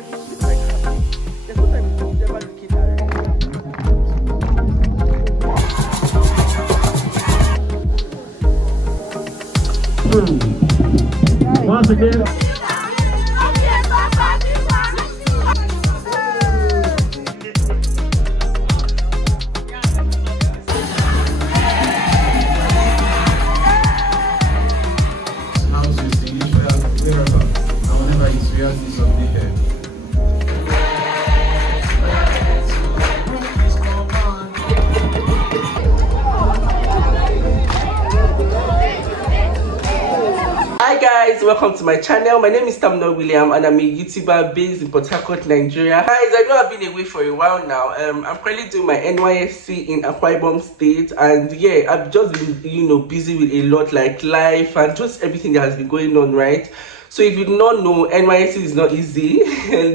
Apparently, this is like happening. There's no time he's never looking at it. Once again. Hi guys, welcome to my channel. My name is Tamno William and I'm a YouTuber based in Port Harcourt, Nigeria. Guys, I know I've been away for a while now. I'm currently doing my NYSC in Akwa Ibom State, and yeah, I've just been busy with a lot, like life and just everything that has been going on, right? So if you do not know, NYSC is not easy.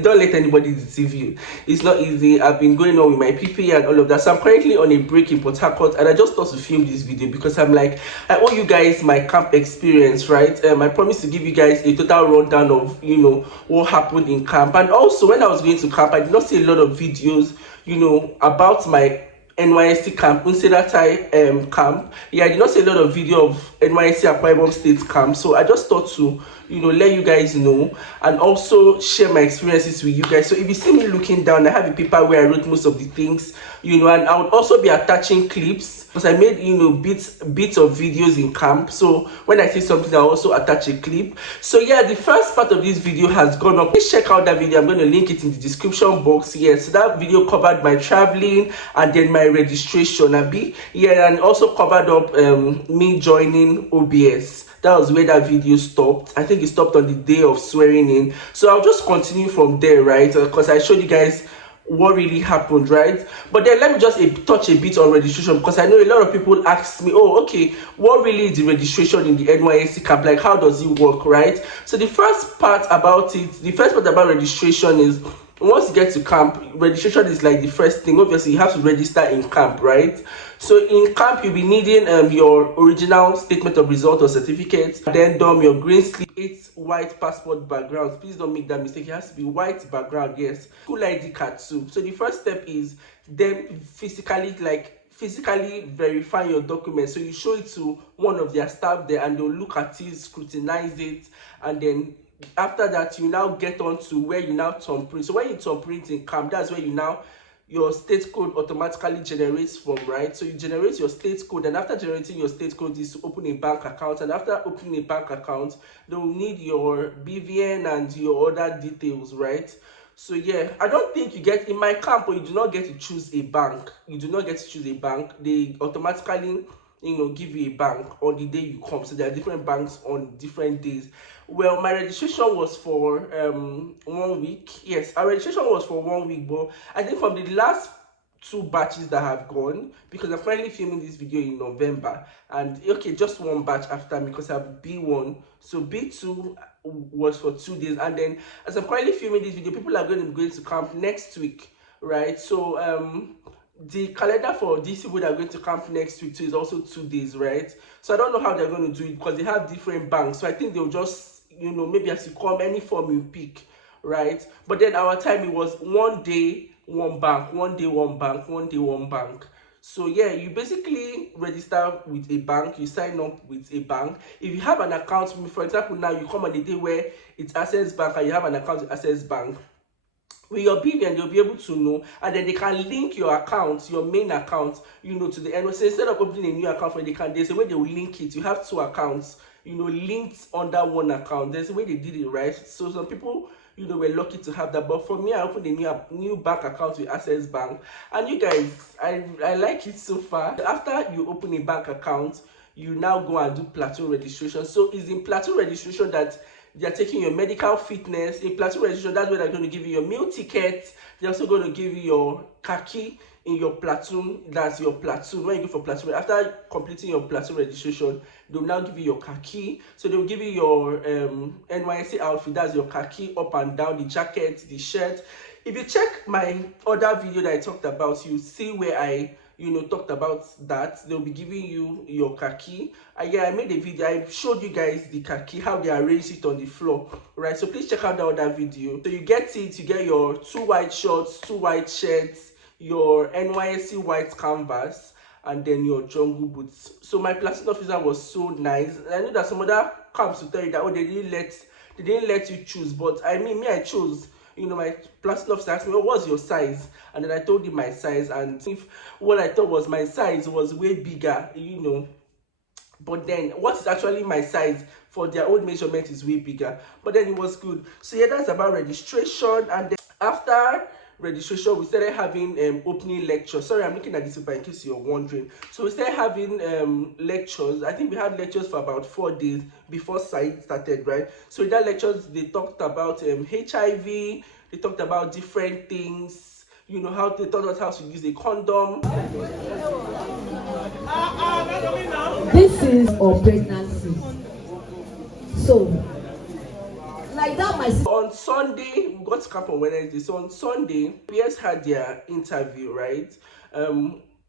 Don't let anybody deceive you. It's not easy. I've been going on with my PP and all of that. So I'm currently on a break in Port Harcourt, and I just thought to film this video because I'm like, I owe you guys my camp experience, right? I promised to give you guys a total rundown of what happened in camp. And also, when I was going to camp, I did not see a lot of videos about my NYSC camp, Nsit-Atai camp. Yeah, I did not see a lot of video of NYSC Akwa Ibom State camp, so I just thought to let you guys know and also share my experiences with you guys. So if you see me looking down, I have a paper where I wrote most of the things, and I would also be attaching clips because I made bits of videos in camp. So when I see something, I also attach a clip. So yeah, the first part of this video has gone up. Please check out that video. I'm going to link it in the description box. Yes, so that video covered my traveling and then my registration, and also covered up me joining OBS. That was where that video stopped. I think it stopped on the day of swearing in. So I'll just continue from there, right? Because I showed you guys what really happened, right? But then let me just touch a bit on registration, because I know a lot of people ask me, oh, okay, what really is the registration in the NYSC camp? Like, how does it work, right? So the first part about registration is, once you get to camp, registration is like the first thing. Obviously, you have to register in camp, right? So in camp, you'll be needing your original statement of result or certificate, then your green slip, 8 white passport backgrounds. Please don't make that mistake. It has to be white background, yes. School ID card too. So the first step is them physically verify your documents. So you show it to one of their staff there, and they'll look at it, scrutinize it, and then after that you now get on to where you now thumbprint. So when you thumbprint in camp, that's where your state code automatically generates from, right? So you generate your state code, and after generating your state code is to open a bank account, and after opening a bank account, they will need your BVN and your other details, right? So yeah, I don't think you get in my camp, or you do not get to choose a bank. You do not get to choose a bank. They automatically give you a bank on the day you come. So there are different banks on different days. Well, my registration was for 1 week. Yes, our registration was for 1 week, but I think from the last 2 batches that have gone, because I'm finally filming this video in November, and okay, just 1 batch after me because I have B1. So B2 was for 2 days, and then as I'm currently filming this video, people are going to camp next week, right? So the calendar for these people that are going to camp next week too is also 2 days, right? So I don't know how they're going to do it because they have different banks. So I think they'll just maybe as you come, any form you pick, right? But then our time, it was 1 day 1 bank, 1 day 1 bank, 1 day 1 bank. So yeah, you basically register with a bank, you sign up with a bank. If you have an account, for example, now you come on the day where it's Access Bank and you have an account with Access Bank, with your BVN, they'll be able to know, and then they can link your account, your main account, to the NYSC. So instead of opening a new account for there's a way they will link it. You have 2 accounts, linked under 1 account. There's a way they did it, right? So some people, were lucky to have that. But for me, I opened a new bank account with Access Bank, and you guys, I like it so far. After you open a bank account, you now go and do platoon registration. So it's in platoon registration that they are taking your medical fitness. In platoon registration, that's where they're going to give you your meal ticket. They're also going to give you your khaki in your platoon. That's your platoon. When you go for platoon, after completing your platoon registration, they'll now give you your khaki. So they'll give you your NYSC outfit. That's your khaki up and down, the jacket, the shirt. If you check my other video that I talked about, you see where I talked about that. They'll be giving you your khaki. Yeah, I made a video. I showed you guys the khaki, how they arranged it on the floor, right? So please check out that other video. So you get it, you get your 2 white shorts, 2 white shirts, your NYSC white canvas, and then your jungle boots. So my platoon officer was so nice. I know that some other camps will tell you that, oh, they didn't let you choose, but I mean, I chose. My platoon officer asked me, oh, what's your size? And then I told him my size, and if what I thought was my size was way bigger, but then what is actually my size for their own measurement is way bigger. But then it was good. So yeah, that's about registration. And then after registration, we started having opening lectures. Sorry, I'm looking at this paper in case you're wondering. So we started having lectures. I think we had lectures for about 4 days before site started, right? So in that lectures, they talked about HIV, they talked about different things, how they taught us how to use a condom. This is a pregnancy. So, like that, my sister. On Sunday, we got to camp on Wednesday. So on Sunday, PS had their interview, right?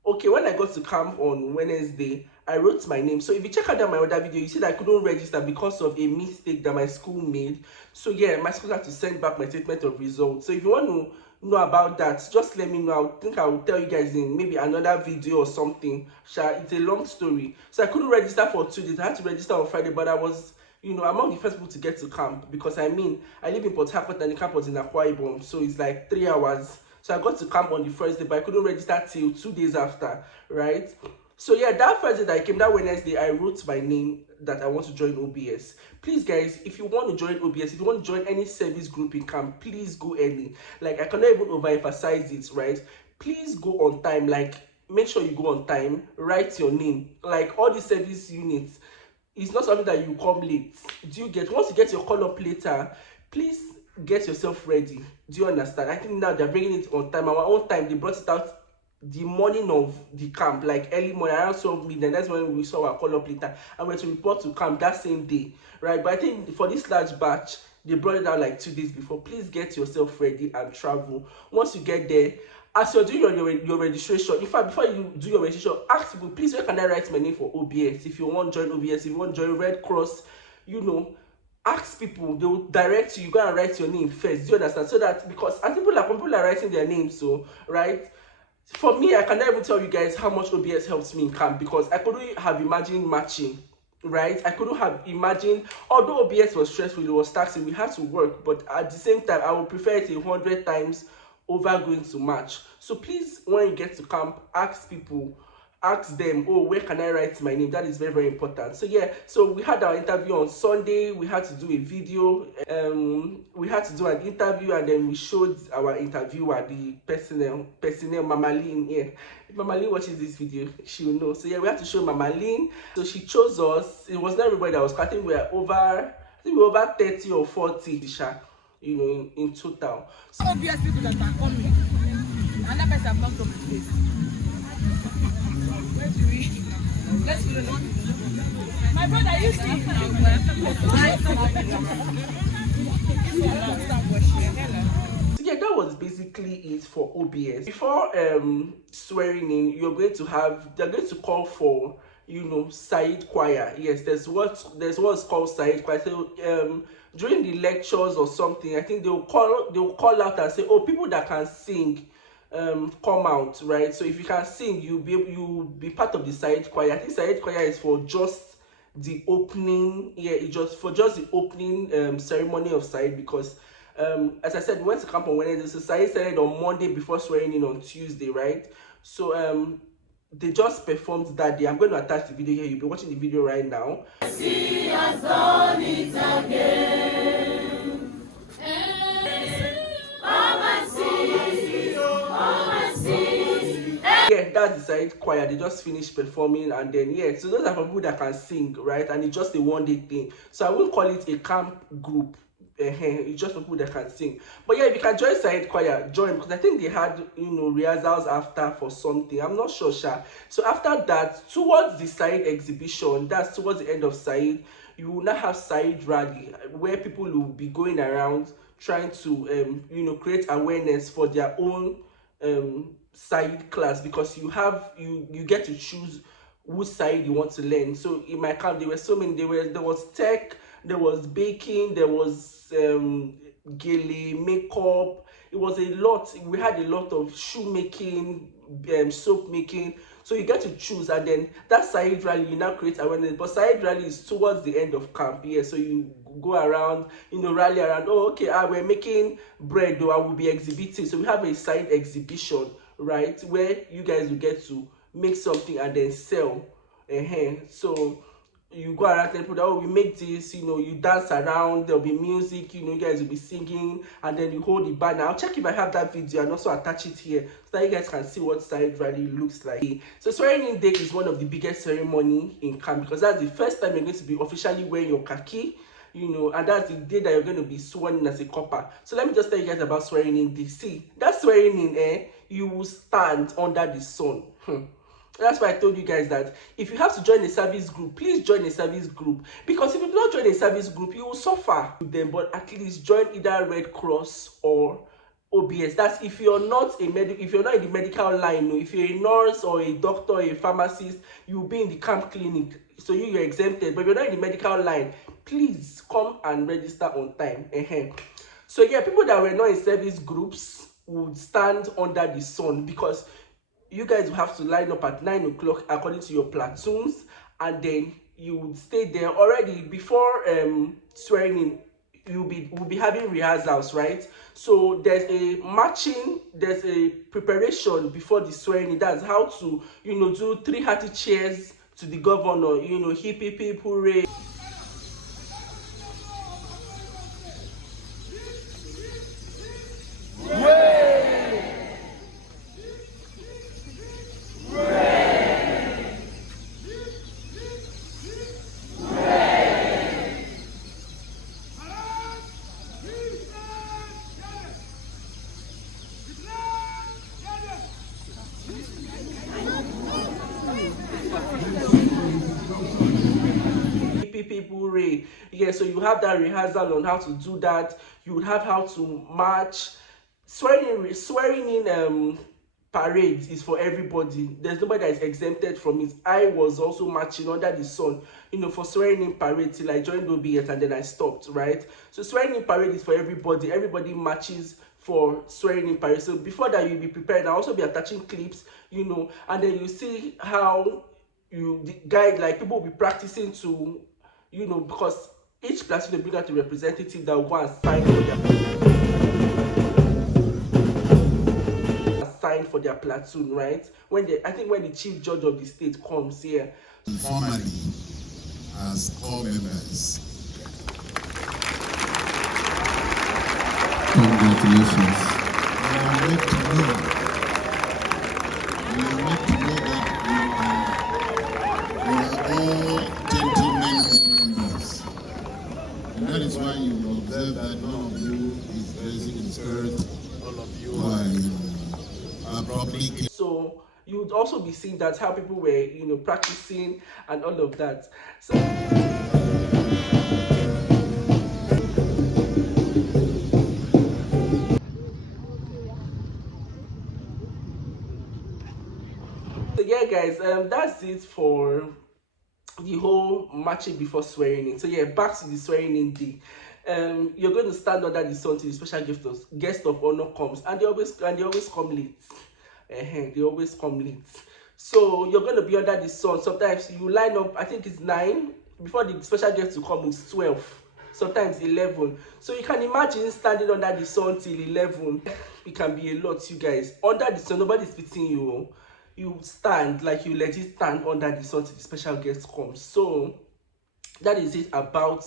Okay, when I got to camp on Wednesday, I wrote my name. So if you check out my other video, you see that I couldn't register because of a mistake that my school made. So yeah, my school had to send back my statement of results. So if you want to know about that, just let me know. I think I will tell you guys in maybe another video or something. It's a long story. So I couldn't register for 2 days. I had to register on Friday, but I was among the first people to get to camp, because I live in Port Harcourt and the camp was in Akwa Ibom, so it's like 3 hours. So I got to camp on the first day, but I couldn't register till 2 days after, right? So yeah, that first day that I came, that Wednesday, I wrote my name that I want to join OBS. Please guys, if you want to join OBS, if you want to join any service group in camp, please go early. Like, I cannot even overemphasize it, right? Please go on time. Like, make sure you go on time, write your name. Like, all the service units, it's not something that you come late. Do you get? Once you get your call up later, please get yourself ready. Do you understand? I think now they're bringing it on time. Our own time, they brought it out the morning of the camp, like early morning, around 12 midnight. That's when we saw our call up later, and we had to report to camp that same day, right? But I think for this large batch, they brought it out like 2 days before. Please get yourself ready and travel. Once you get there, as you're doing your registration, in fact, before you do your registration, ask people, please, where can I write my name for OBS? If you want to join OBS, if you want to join Red Cross, ask people. They will direct you. You go and write your name first. Do you understand? So that, because as people are writing their names, so right. For me, I cannot even tell you guys how much OBS helps me in camp, because I couldn't have imagined matching, right? I couldn't have imagined, although OBS was stressful, it was taxing, we had to work, but at the same time, I would prefer it 100 times over going to match. So please, when you get to camp, ask people, ask them, oh, where can I write my name? That is very, very important. So yeah, so we had our interview on Sunday. We had to do a video. We had to do an interview, and then we showed our interviewer, the personnel Mama Lynn. Yeah, if Mama Lynn watches this video, she will know. So yeah, we had to show Mama Lynn. So she chose us. It was not everybody that was cutting. We were over 30 or 40, in total. So obvious people that are coming, and that person have not come to place. Where do we? Let's do it. My brother, you see. So yeah, that was basically it for OBS. Before swearing in, they're going to call for side choir. Yes, there's what's called side choir. So during the lectures or something, I think they'll call out and say, oh, people that can sing, come out, right? So if you can sing, you'll be part of the side choir. I think side choir is for just the opening, it's just the opening ceremony of side, because as I said, we went to camp on Wednesday, so side started on Monday before swearing in on Tuesday, right? So they just performed that day. I'm going to attach the video here. You'll be watching the video right now. He has done it again. Yeah, that's the side choir. They just finished performing, and then yeah, so those are people that can sing, right? And it's just a one-day thing. So I won't call it a camp group. It's just for people that can sing. But yeah, if you can join side choir, join, because I think they had rehearsals after for something. I'm not sure, Sha. So after that, towards the side exhibition, that's towards the end of side, you will now have side rally, where people will be going around trying to create awareness for their own side class, because you get to choose which side you want to learn. So in my camp there were so many. There was tech, there was baking, there was gele, makeup. It was a lot. We had a lot of shoemaking, soap making. So you get to choose, and then that side rally you now create awareness. But side rally is towards the end of camp. Yeah, so you go around, rally around. Oh, okay, we're making bread, or I will be exhibiting. So we have a side exhibition, right, where you guys will get to make something and then sell. So you go around telling people that, oh, we make this, you dance around, there'll be music, you guys will be singing, and then you hold the banner. I'll check if I have that video and also attach it here so that you guys can see what side rally looks like. So swearing in day is one of the biggest ceremony in camp, because that's the first time you're going to be officially wearing your khaki, and that's the day that you're going to be sworn in as a copper. So let me just tell you guys about swearing in day. See, that swearing in, you will stand under the sun. That's why I told you guys that if you have to join a service group, please join a service group, because if you don't join a service group, you will suffer with them. But at least join either Red Cross or OBS. That's if you're not in the medical line. If you're a nurse or a doctor or a pharmacist, you'll be in the camp clinic, so you're exempted. But if you're not in the medical line, please come and register on time. So yeah, people that were not in service groups would stand under the sun, because you guys will have to line up at 9 o'clock according to your platoons, and then you would stay there already before swearing in. We'll be having rehearsals, right? So there's a marching, there's a preparation before the swearing in. That's how to do 3 hearty cheers to the governor, hip hip hip hooray. People ray. Yeah, so you have that rehearsal on how to do that. You would have how to march. Swearing in parades is for everybody. There's nobody that is exempted from it. I was also marching under the sun, for swearing in parade till I joined OBS, and then I stopped, right? So swearing in parade is for everybody. Everybody marches for swearing in parade. So before that, you'll be prepared. I'll also be attaching clips, and then you see how the guide, like, people will be practicing to, because each platoon will bring out a representative that will go and sign for their platoon, right? I think when the chief judge of the state comes here. Formally, as core members. Congratulations. We are made to know that we are all gentlemen members. And that is why you will observe that none of you is dressing in skirt. All of you are properly. So you would also be seeing that how people were, practicing and all of that. So yeah, guys, that's it for the whole marching before swearing in. So yeah, back to the swearing in day. You're going to stand under the sun till the special guest of honor comes, and they always come late. They always come late. So you're going to be under the sun. Sometimes you line up, I think it's 9 before the special guest to come. It's 12, sometimes 11. So you can imagine standing under the sun till 11. It can be a lot, you guys. Under the sun, nobody's beating you. You stand, like, you legit stand under the sun till the special guest comes. So that is it about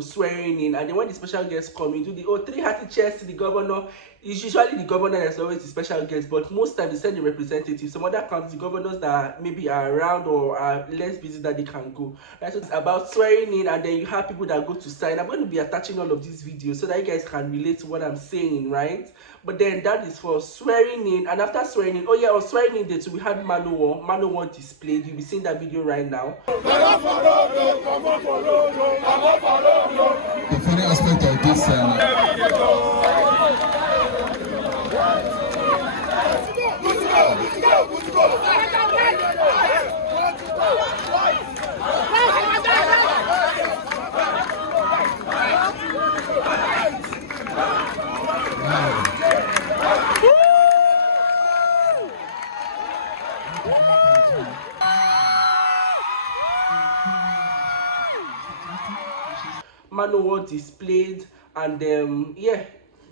swearing in. And then when the special guests come, you do the 3 hearty cheers to the governor. It's usually the governor that's always the special guest, but most times they send a representative. Some other counties, the governors that maybe are around or are less busy, that they can go. Right? So it's about swearing in, and then you have people that go to sign. I'm going to be attaching all of these videos so that you guys can relate to what I'm saying, right? But then that is for swearing in. And after swearing in, on swearing in day too, we had Manowar displayed. You'll be seeing that video right now. The funny aspect of this manual displayed, and yeah,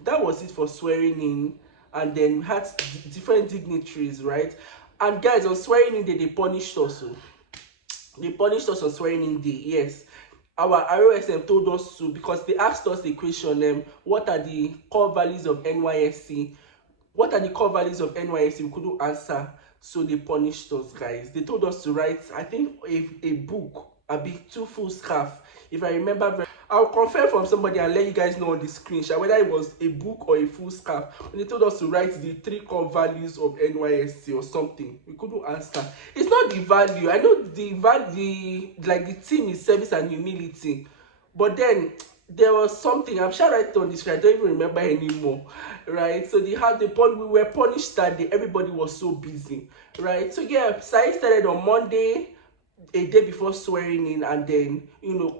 that was it for swearing in. And then we had different dignitaries, right? And guys, on swearing in day, they punished us. They punished us on swearing in day. Yes, our ROSM told us to, because they asked us the question, what are the core values of NYSC? What are the core values of NYSC? We couldn't answer, so they punished us, guys. They told us to write, I think, a book, a big 2 full scarf, if I remember very. I'll confirm from somebody and let you guys know on the screenshot whether it was a book or a full scarf. When they told us to write the 3 core values of NYSC or something, we couldn't answer. It's not the value. I know the value, like the theme is service and humility, but then there was something, I'm sure right on this, I don't even remember anymore, right? So they had the point, we were punished that day, everybody was so busy, right? So yeah, Sai started on Monday, a day before swearing in, and then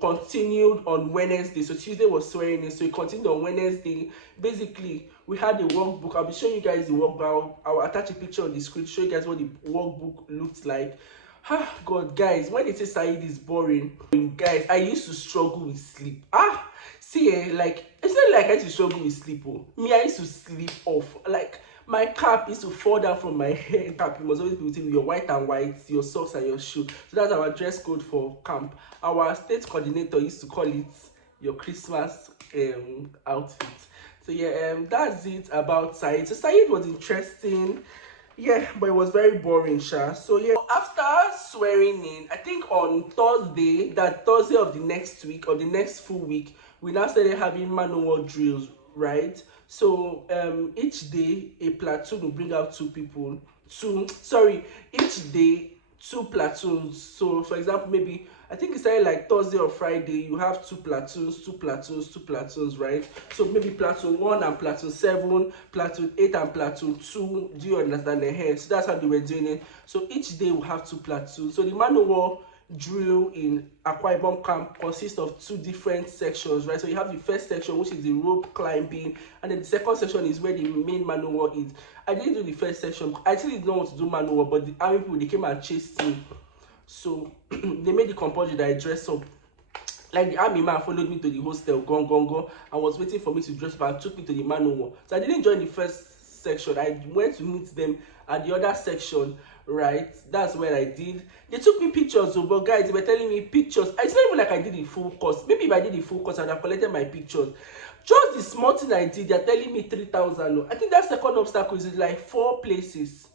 continued on Wednesday. So Tuesday was swearing in, so it continued on Wednesday. Basically, we had the workbook. I'll be showing you guys the workbook. I'll attach a picture on the screen to show you guys what the workbook looked like. God, guys, when they say Said is boring, guys, I used to struggle with sleep. See, like, it's not like I used to struggle with sleep. Me, I used to sleep off. Like, my cap used to fall down from my head. Cap, you must always be with your white and white, your socks and your shoe. So that's our dress code for camp. Our state coordinator used to call it your Christmas outfit. So yeah, that's it about Said. So Said was interesting. Yeah, but it was very boring, Sha. So yeah, after swearing in, I think on Thursday, that Thursday of the next week, or the next full week, we now started having manual drills, right? So each day a platoon will bring out 2 people. Each day 2 platoons. So for example, maybe I think it started like Thursday or Friday, you have 2 platoons, 2 platoons, 2 platoons, right? So maybe platoon 1 and platoon 7, platoon 8 and platoon 2. Do you understand the hair? So that's how they were doing it. So each day we have 2 platoons. So the manual drill in Akwa Ibom camp consists of 2 different sections, right? So you have the first section, which is the rope climbing, and then the second section is where the main manual is. I didn't do the first section. I actually didn't want to do manual, but the army people, they came and chased me. So they made the compulsion that I dress up. Like the army man followed me to the hostel, gone, and was waiting for me to dress up and took me to the manual. So I didn't join the first section. I went to meet them at the other section, right? That's where I did. They took me pictures, but guys, they were telling me pictures. It's not even like I did the full course. Maybe if I did the full course, I'd have collected my pictures. Just the small thing I did, they're telling me 3,000. I think that second obstacle is like 4 places.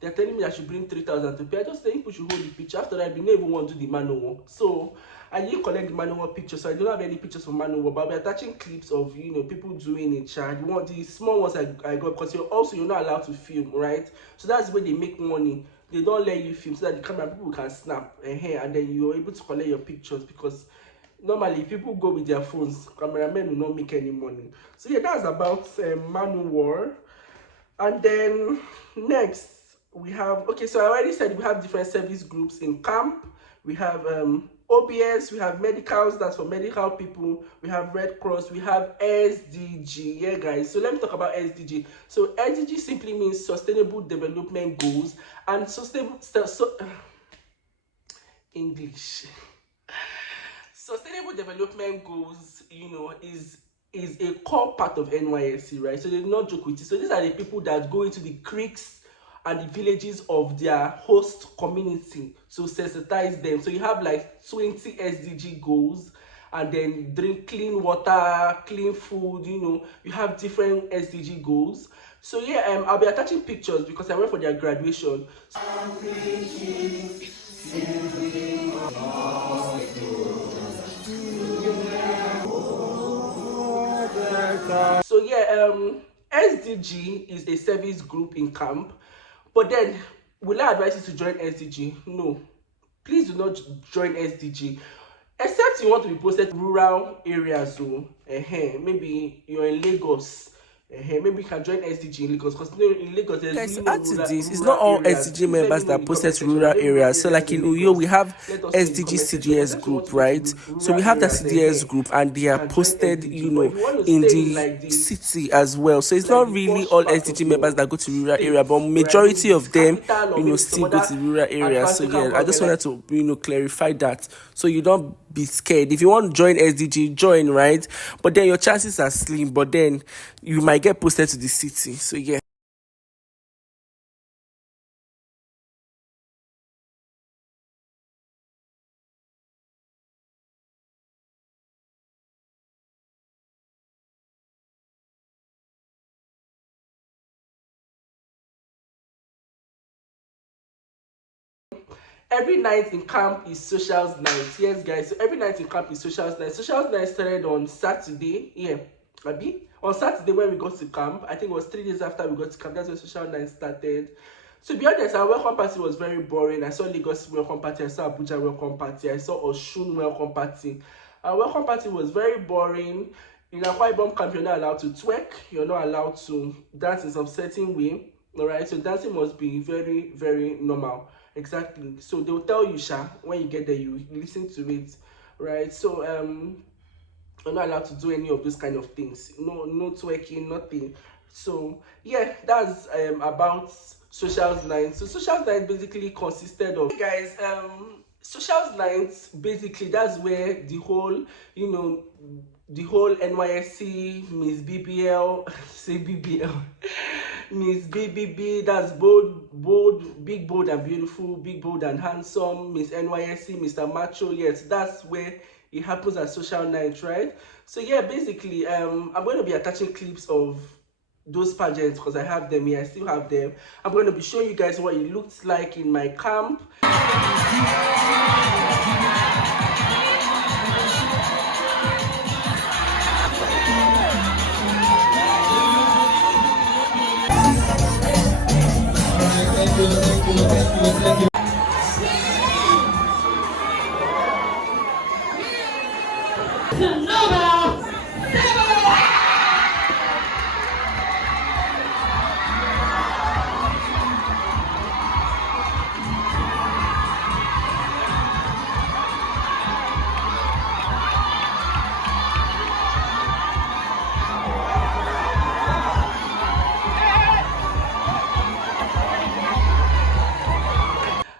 They're telling me I should bring 3,000 to pay. I just think people should hold the picture. After that, I didn't even want to do the manual. So I didn't collect the manual picture, so I don't have any pictures from manual, but I'll be attaching clips of people doing it. The small ones I got, because you're not allowed to film, right? So that's where they make money. They don't let you film so that the camera people can snap and then you're able to collect your pictures, because normally if people go with their phones, cameramen will not make any money. So yeah, that's about manual. And then next we have, okay, so I already said we have different service groups in camp. We have OBS, we have medicals, that's for medical people. We have Red Cross, we have SDG. Yeah, guys, so let me talk about SDG. So SDG simply means Sustainable Development Goals, and English. Sustainable Development Goals, is a core part of NYSC, right? So they do not joke with it. So these are the people that go into the creeks and the villages of their host community to sensitize them. So you have like 20 SDG goals, and then drink clean water, clean food, you have different SDG goals. So yeah, I'll be attaching pictures because I went for their graduation. So yeah, SDG is a service group in camp. But then, will I advise you to join SDG? No. Please do not join SDG. Except you want to be posted to rural areas. So, maybe you're in Lagos. Maybe you can join SDG in Lagos, because in Lagos there's guys, to add to this, it's not all SDG members that posted to rural areas. So like in Uyo, we have SDG CDS group, right? So we have the CDS group, and they are posted, in the city as well. So it's not really all SDG members that go to rural area, but majority of them, still go to rural areas. So yeah, I just wanted to, clarify that, so you don't be scared. If you want to join SDG, join, right? But then your chances are slim, but then you might get posted to the city. So yeah. Every night in camp is socials night. Yes, guys. So every night in camp is socials night. Socials night started on Saturday. Yeah, Abi. On Saturday when we got to camp, I think it was 3 days after we got to camp. That's when social night started. To be honest, our welcome party was very boring. I saw Lagos welcome party. I saw Abuja welcome party. I saw Oshun welcome party. Our welcome party was very boring. In Akwa Ibom camp, you're not allowed to twerk. You're not allowed to dance in some certain way. All right. So dancing must be very, very normal. Exactly. So they'll tell you, Sha, when you get there, you listen to it, right? So you're not allowed to do any of those kind of things. No twerking, nothing. So yeah, that's about socials night. So socials night basically consisted of, hey guys, socials night basically that's where the whole, the whole NYSC, Miss BBL, say BBL, Miss BBB, that's bold, big, bold and beautiful, big, bold and handsome, Miss NYSC, Mr. Macho, yes, that's where it happens at social night, right? So yeah, basically, I'm going to be attaching clips of those pageants because I have them here, I still have them. I'm going to be showing you guys what it looks like in my camp. Thank you.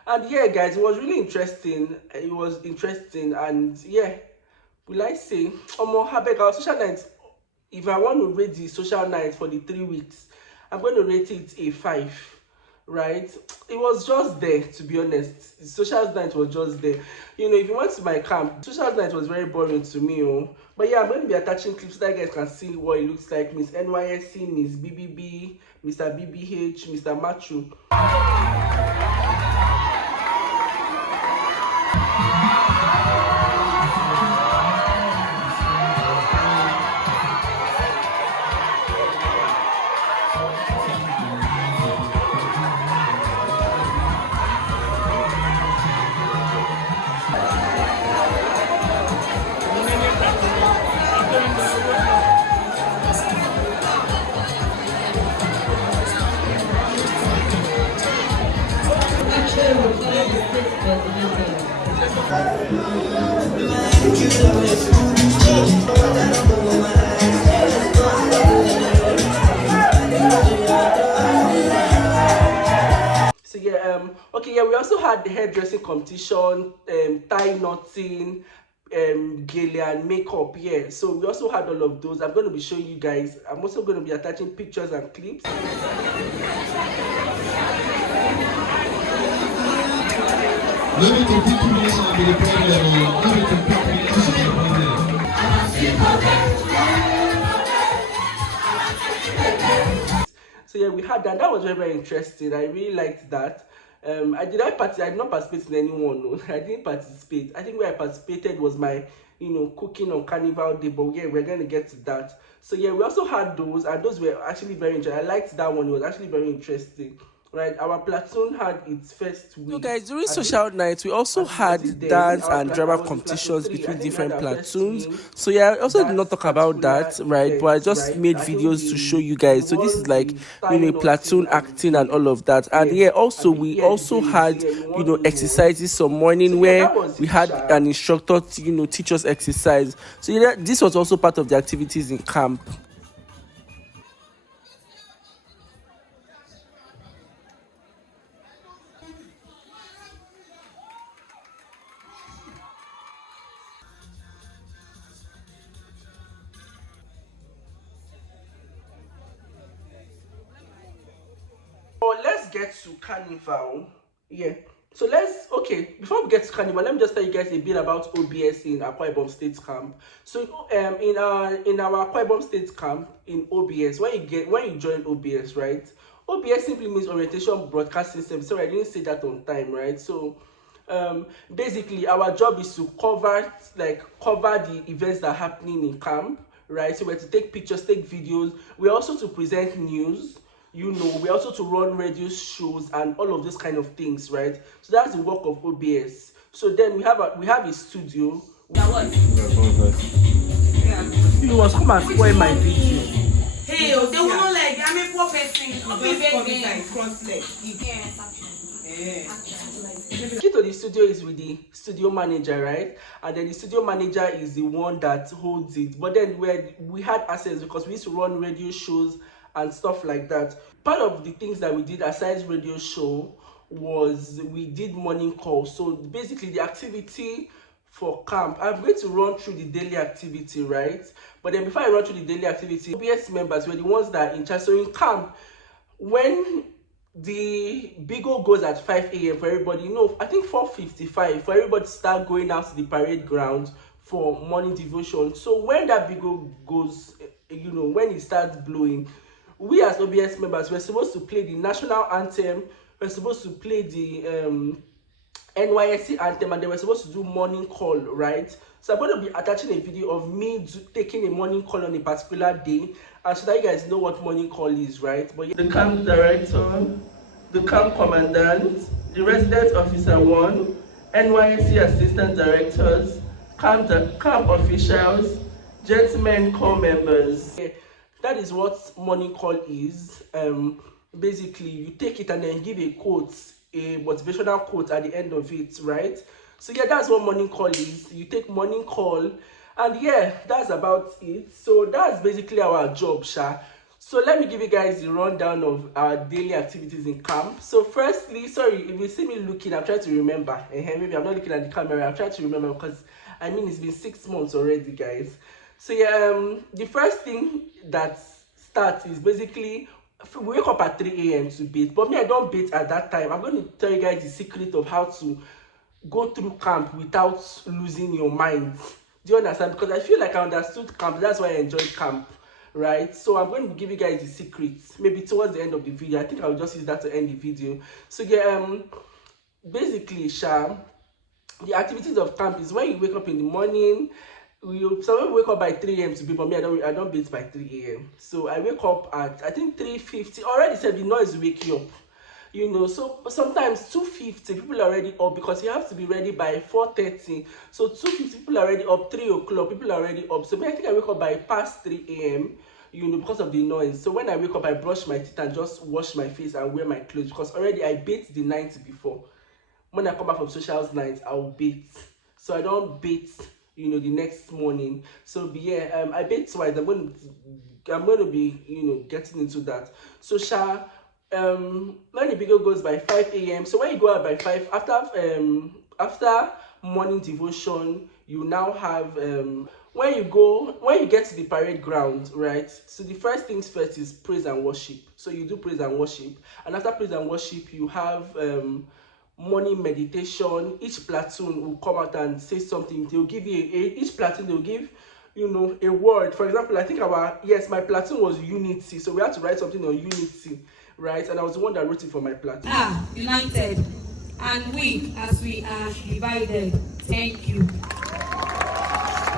And yeah, guys, it was really interesting. It was interesting, and yeah, will I say, Habek, our social night, if I want to rate the social night for the 3 weeks, I'm going to rate it a 5, right? It was just there, to be honest. The social night was just there. If you went to my camp, social night was very boring to me, But yeah, I'm going to be attaching clips so that you guys can see what it looks like. Miss NYSC, Miss BBB, Mr. BBH, Mr. Machu. So yeah, okay, yeah, we also had the hairdressing competition, tie knotting, gele and makeup. Yeah, so we also had all of those. I'm going to be showing you guys. I'm also going to be attaching pictures and clips. So yeah, we had that. That was very, very interesting. I really liked that. I did not participate in anyone. No. I didn't participate. I think where I participated was my, cooking on Carnival Day. But yeah, we're going to get to that. So yeah, we also had those, and those were actually very interesting. I liked that one. It was actually very interesting. Right, our platoon had its first week. So guys, during social night, we also had dance and drama competitions between different platoons. So yeah, I also did not talk about that, right? But I just made videos to show you guys. So this is like, platoon acting and all of that. And yeah, also we also had, exercises some morning where we had an instructor to, teach us exercise. So yeah, this was also part of the activities in camp. get to Carnival. Yeah. So before we get to Carnival, let me just tell you guys a bit about OBS in Akwa Ibom State Camp. So in our Akwa Ibom State Camp in OBS, when you join OBS, right? OBS simply means Orientation Broadcasting Service. So I didn't say that on time, right? So basically our job is to cover the events that are happening in camp, right? So we're to take pictures, take videos. We're also to present news. We're also to run radio shows and all of those kind of things, right? So that's the work of OBS. So then we have a studio. What? You must come and spoil my video. Hey, they will not like, I'm a poor person. The key to the studio is with the studio manager, right? And then the studio manager is the one that holds it. But then we had access because we used to run radio shows and stuff like that. Part of the things that we did aside radio show was we did morning calls. So basically the activity for camp, I'm going to run through the daily activity, right? But then before I run through the daily activity, OBS members were the ones that are in charge. So in camp, when the Bigo goes at 5 a.m. for everybody, I think 4:55 for everybody to start going out to the parade ground for morning devotion. So when that Bigo goes, when it starts blowing, we as OBS members were supposed to play the national anthem, we're supposed to play the NYSC anthem, and they were supposed to do morning call, right? So I'm going to be attaching a video of me taking a morning call on a particular day, and so that you guys know what morning call is, right? But the camp director, the camp commandant, the resident officer 1, NYSC assistant directors, camp officials, gentlemen corps members. That is what morning call is. Basically, you take it and then give a quote, a motivational quote at the end of it, right? So yeah, that's what morning call is. You take morning call, and yeah, that's about it. So that's basically our job, Sha. So let me give you guys the rundown of our daily activities in camp. So firstly, sorry if you see me looking, I'm trying to remember. Maybe I'm not looking at the camera. I'm trying to remember because it's been 6 months already, guys. So yeah, the first thing that starts is basically we wake up at 3 a.m. to bathe. But me, I don't bathe at that time. I'm going to tell you guys the secret of how to go through camp without losing your mind. Do you understand? Because I feel like I understood camp. That's why I enjoyed camp, right? So I'm going to give you guys the secrets maybe towards the end of the video. I think I'll just use that to end the video. So yeah, basically, the activities of camp is when you wake up in the morning. Some wake up by 3 a.m. to be, but me, I don't bathe by 3 a.m. So I wake up at, I think 3:50. Already said the noise wake you up. So sometimes 2:50 people are already up because you have to be ready by 4:30. So 2:50 people are already up, 3 o'clock people are already up. So I think I wake up by past 3 a.m. Because of the noise. So when I wake up, I brush my teeth and just wash my face and wear my clothes because already I bathed the night before. When I come back from socials night, I'll bathe. So I don't bathe the next morning. So yeah, I bathe twice. I'm going to be getting into that. So when the video goes by 5 a.m. so when you go out by 5 after morning devotion, you now have when you get to the parade ground, right? So the first things first is praise and worship. So you do praise and worship, and after praise and worship you have morning meditation. Each platoon will come out and say something. They'll give you each platoon they'll give a word. For example, I think my platoon was unity, so we had to write something on unity, right? And I was the one that wrote it for my platoon. United, and we as we are divided. Thank you.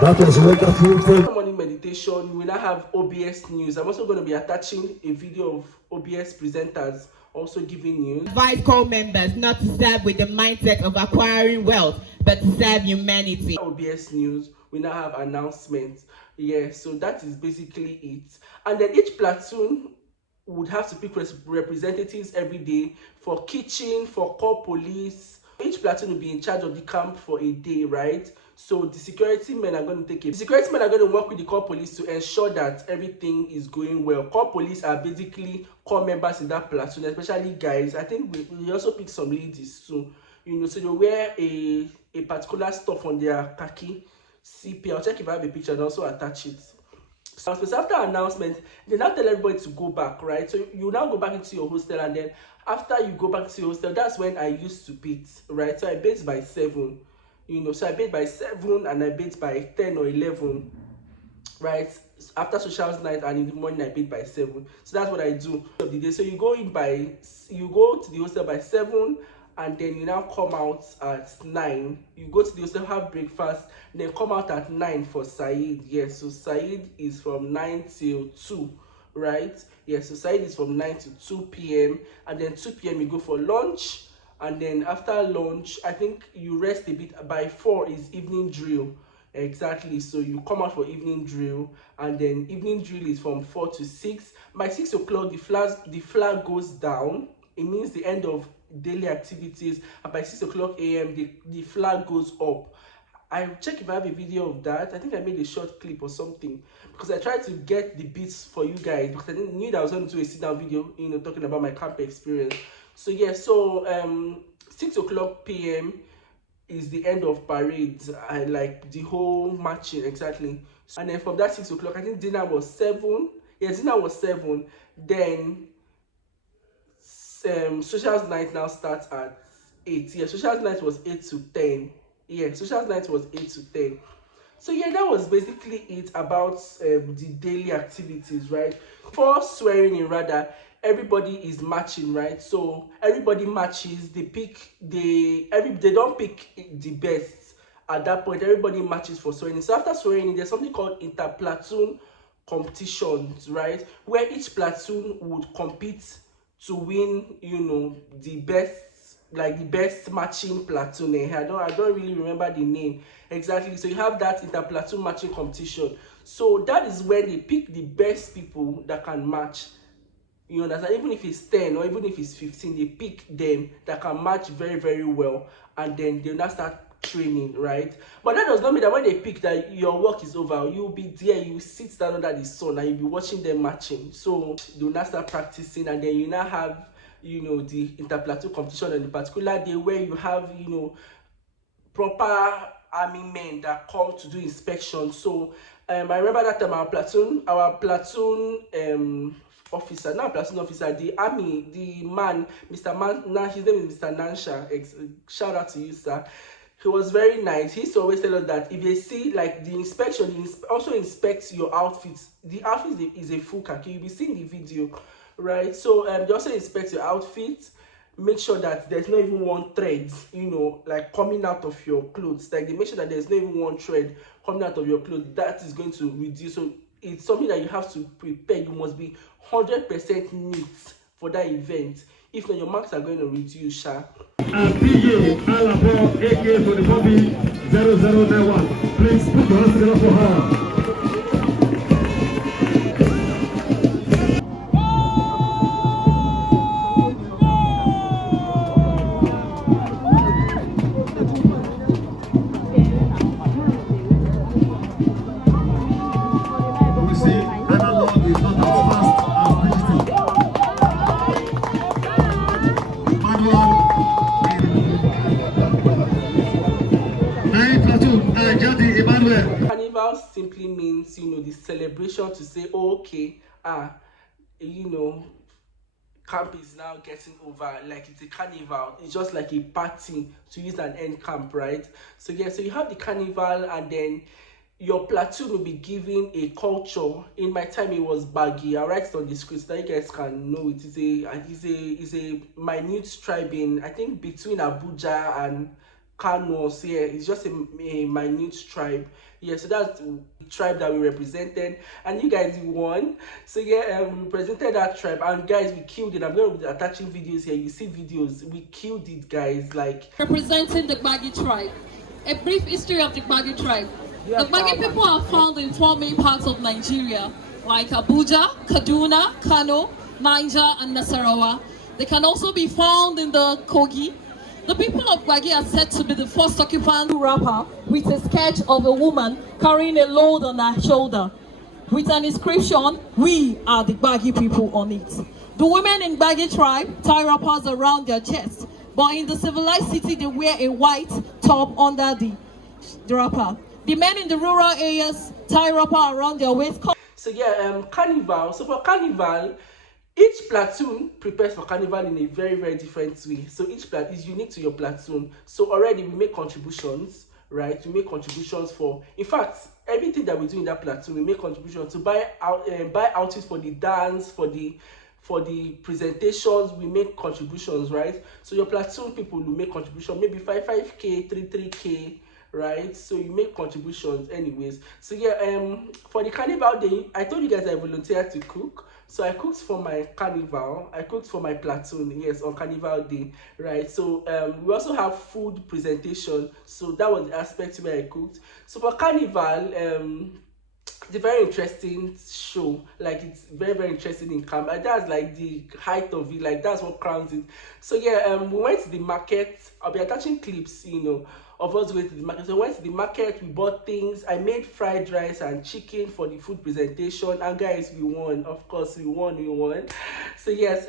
That was wonderful. Morning meditation. We now have OBS news. I'm also going to be attaching a video of OBS presenters also giving news. Advise corps members not to serve with the mindset of acquiring wealth, but to serve humanity. OBS news. We now have announcements. Yeah, so that is basically it. And then each platoon would have to pick representatives every day for kitchen, for corps police. Each platoon will be in charge of the camp for a day, right? So the security men are going to work with the corps police to ensure that everything is going well. Corps police are basically corps members in that platoon, especially guys. I think we also pick some ladies too. So they wear a particular stuff on their khaki CP. I'll check if I have a picture and also attach it. So after announcement, they now tell everybody to go back, right? So you now go back into your hostel, and then after you go back to your hostel, that's when I used to bathe, right? So I bathe by 7, so I bathe by 7 and I bathe by 10 or 11, right? After socials night, and in the morning I bathe by 7. So that's what I do of the day. So you go to the hostel by 7, and then you now come out at 9. You go to the hostel, have breakfast, then come out at 9 for Said. Yes, so Said is from 9 till 2, right? Yes, so Said is from 9 to 2 p.m. and then 2 p.m. you go for lunch, and then after lunch, I think you rest a bit. By 4 is evening drill. Exactly, so you come out for evening drill, and then evening drill is from 4 to 6. By 6 o'clock, the flag goes down. It means the end of daily activities, and by 6 o'clock a.m. the flag goes up. I check if I have a video of that. I think I made a short clip or something, because I tried to get the beats for you guys, because I knew that I was going to do a sit-down video, talking about my camp experience. So yeah, so 6 o'clock p.m. is the end of parade. I like the whole marching, exactly. And then from that 6 o'clock, I think dinner was 7. Yeah, dinner was 7. Then socials night now starts at 8. Yeah, socials night was 8 to 10. Yeah, socials night was 8 to 10. So yeah, that was basically it about the daily activities, right? For swearing in, rather, everybody is matching, right? So everybody matches. They don't pick the best at that point. Everybody matches for swearing. So after swearing in, there's something called inter-platoon competitions, right? Where each platoon would compete to win, the best matching platoon. I don't really remember the name exactly. So you have that inter-platoon matching competition. So that is when they pick the best people that can match. You understand? Even if it's 10 or even if it's 15, they pick them that can match very, very well, and then they'll now start training, right? But that does not mean that when they pick that your work is over. You'll be there, you sit down under the sun, and you'll be watching them matching. So they'll now start practicing, and then you now have the inter-platoon competition on the particular day, where you have proper army men that come to do inspection. So I remember that time our platoon officer, not platoon officer, the army, the man, Mr. Man, his name is Mr. Nansha. Shout out to you, sir. He was very nice. He used to always tell us that if they see like the inspection, he also inspects your outfits. The outfit is a full khaki. You'll be seeing the video, right? So they also inspect your outfit. Make sure that there's not even one thread, like coming out of your clothes. Like they make sure that there's not even one thread coming out of your clothes. That is going to reduce. So it's something that you have to prepare. You must be 100% neat for that event. If not, your marks are going to reduce, Sha. PJ Alabo, AK for the Bobby 0091. Please put your hands together for her. Carnival simply means, the celebration to say, oh, okay, camp is now getting over. Like it's a carnival. It's just like a party, to use an end camp, right? So yeah, so you have the carnival, and then your platoon will be given a culture. In my time, it was baggy. I write it on the screen so that you guys can know it. It's a minute tribe in, I think, between Abuja and Kano. So yeah, it's just a minute tribe. Yeah, so that's the tribe that we represented, and you guys won. So yeah, we presented that tribe, and guys, we killed it. I'm going to be attaching videos here. You see videos. We killed it, guys. Like representing the Gbagi tribe. A brief history of the Gbagi tribe. The Gbagi people are found in 4 main parts of Nigeria, like Abuja, Kaduna, Kano, Niger, and Nasarawa. They can also be found in the Kogi. The people of Gbagi are said to be the first occupant rapper with a sketch of a woman carrying a load on her shoulder with an inscription, "We are the Gbagi people," on it. The women in Gbagi tribe tie wrappers around their chest, but in the civilized city they wear a white top under the wrapper. The men in the rural areas tie wrapper around their waist. So yeah, carnival. So for carnival, each platoon prepares for carnival in a very, very different way. So each platoon is unique to your platoon. So already we make contributions, right? We make contributions for, in fact, everything that we do in that platoon, we make contributions to buy outfits for the dance, for the presentations. We make contributions, right? So your platoon people will make contribution, maybe 5k, 3k, right? So you make contributions anyways. So yeah, for the carnival day, I told you guys I volunteered to cook. So I cooked for my carnival, I cooked for my platoon, yes, on carnival day, right? So we also have food presentation, so that was the aspect where I cooked. So for carnival, it's a very interesting show. Like, it's very, very interesting in camp, and that's like the height of it, like that's what crowns it. So yeah, we went to the market. I'll be attaching clips, of us going to the market. So we went to the market, we bought things. I made fried rice and chicken for the food presentation, and guys, we won. Of course, we won. So yes,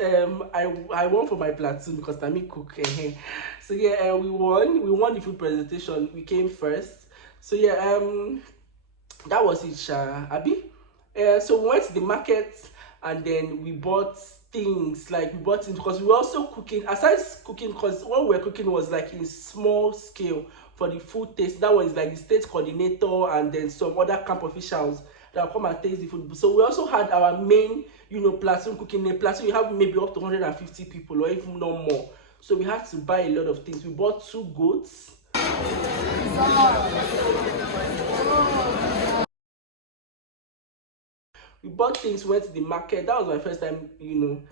I won for my platoon because I make cook. So yeah, we won the food presentation. We came first. So yeah, that was it, Abi. So we went to the market, and then we bought things. Like, we bought things because we were also cooking. Aside cooking, because what we were cooking was like in small scale for the food taste. That one is like the state coordinator and then some other camp officials that will come and taste the food. So we also had our main, platoon cooking. In a platoon, you have maybe up to 150 people or even no more. So we had to buy a lot of things. We bought 2 goats. We bought things, went to the market. That was my first time,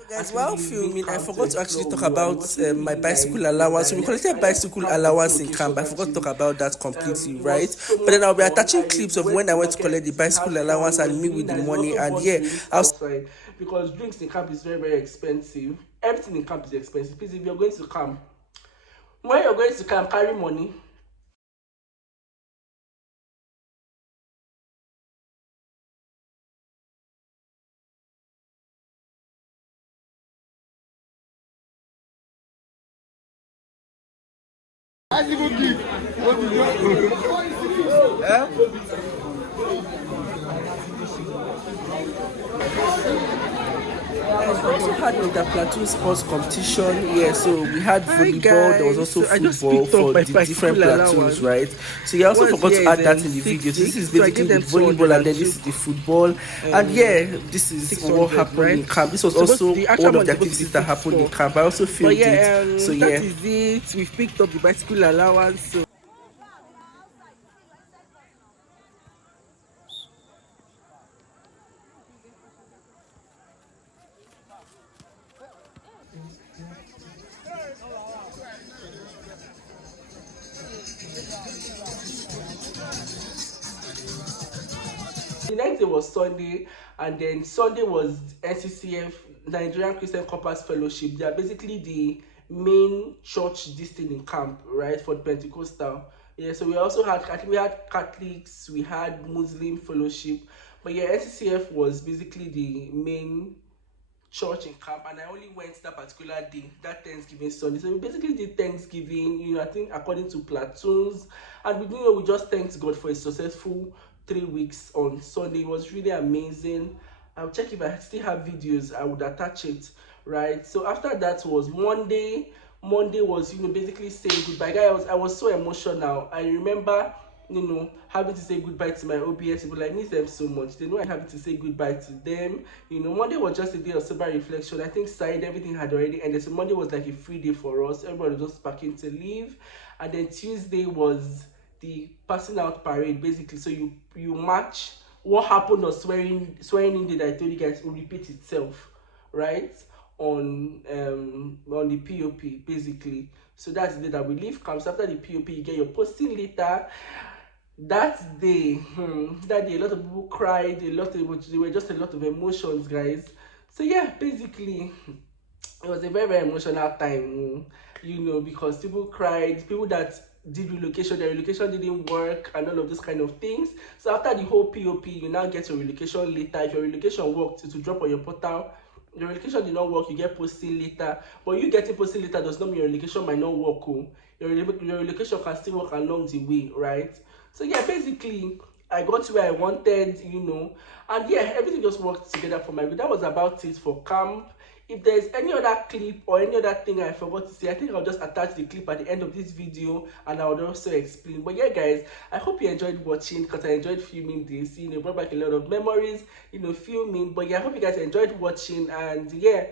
Guys, while filming, I forgot to actually talk about my bicycle allowance. So we collected bicycle allowance in camp. I forgot to talk about that completely, right? But then I'll be attaching clips of when I went to collect the bicycle allowance and me with the money. And yeah, outside, because drinks in camp is very, very expensive. Everything in camp is expensive. Please, if you're going to camp, when you're going to camp, carry money. We also had the platoon sports competition. Yeah, so we had volleyball. There was also football for the different platoons, right? So you also forgot to add that in the video. This is basically the volleyball, and then this is the football. And yeah, this is what happened in camp. This was also one of the activities that happened in camp. I also filmed it. So yeah, that is it. We've picked up the bicycle allowance. So the next day was Sunday, and then Sunday was NCCF, Nigerian Christian Corpus Fellowship. They are basically the main church distinct in camp, right, for Pentecostal. Yeah, so we also had, I think we had Catholics, we had Muslim fellowship, but yeah, NCCF was basically the main church in camp, and I only went that particular day, that Thanksgiving Sunday. So we basically did Thanksgiving, I think according to platoons, and we just thanked God for a successful 3 weeks on Sunday. It was really amazing. I'll check if I still have videos, I would attach it, right? So after that was Monday. Monday was, basically saying goodbye. Guys, I was so emotional. I remember, having to say goodbye to my OBS people. I miss them so much. They know I having to say goodbye to them. Monday was just a day of sober reflection. I think side everything had already ended. So Monday was like a free day for us. Everybody was just packing to leave. And then Tuesday was the passing out parade, basically. So you march. What happened on swearing in day that I told you guys will repeat itself, right? On the POP, basically. So that's the day that we leave camps. After the POP, you get your posting letter. That day, a lot of people cried. There were just a lot of emotions, guys. So yeah, basically, it was a very, very emotional time, because people cried. People that did relocation, their relocation didn't work, and all of those kind of things. So after the whole POP, you now get your relocation letter. If your relocation worked, it will drop on your portal. Your relocation did not work, you get posting later. But you getting posting later does not mean your relocation might not work. Your relocation can still work along the way, right? So yeah, basically, I got to where I wanted, you know, and yeah, everything just worked together for my good. That was about it for camp. If there's any other clip or any other thing I forgot to say, I think I'll just attach the clip at the end of this video and I'll also explain. But yeah, guys, I hope you enjoyed watching, because I enjoyed filming this, you know, brought back a lot of memories, you know, filming. But yeah, I hope you guys enjoyed watching, and yeah,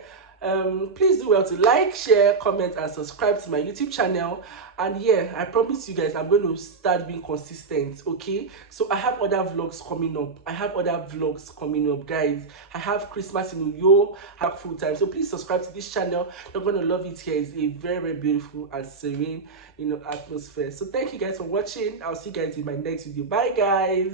please do well to like, share, comment, and subscribe to my YouTube channel. And yeah, I promise you guys I'm going to start being consistent. Okay, so I have other vlogs coming up, guys. I have Christmas in Uyo, I have full time, so please subscribe to this channel. You're going to love it. Here is a very, very beautiful and serene, you know, atmosphere. So thank you guys for watching. I'll see you guys in my next video. Bye, guys.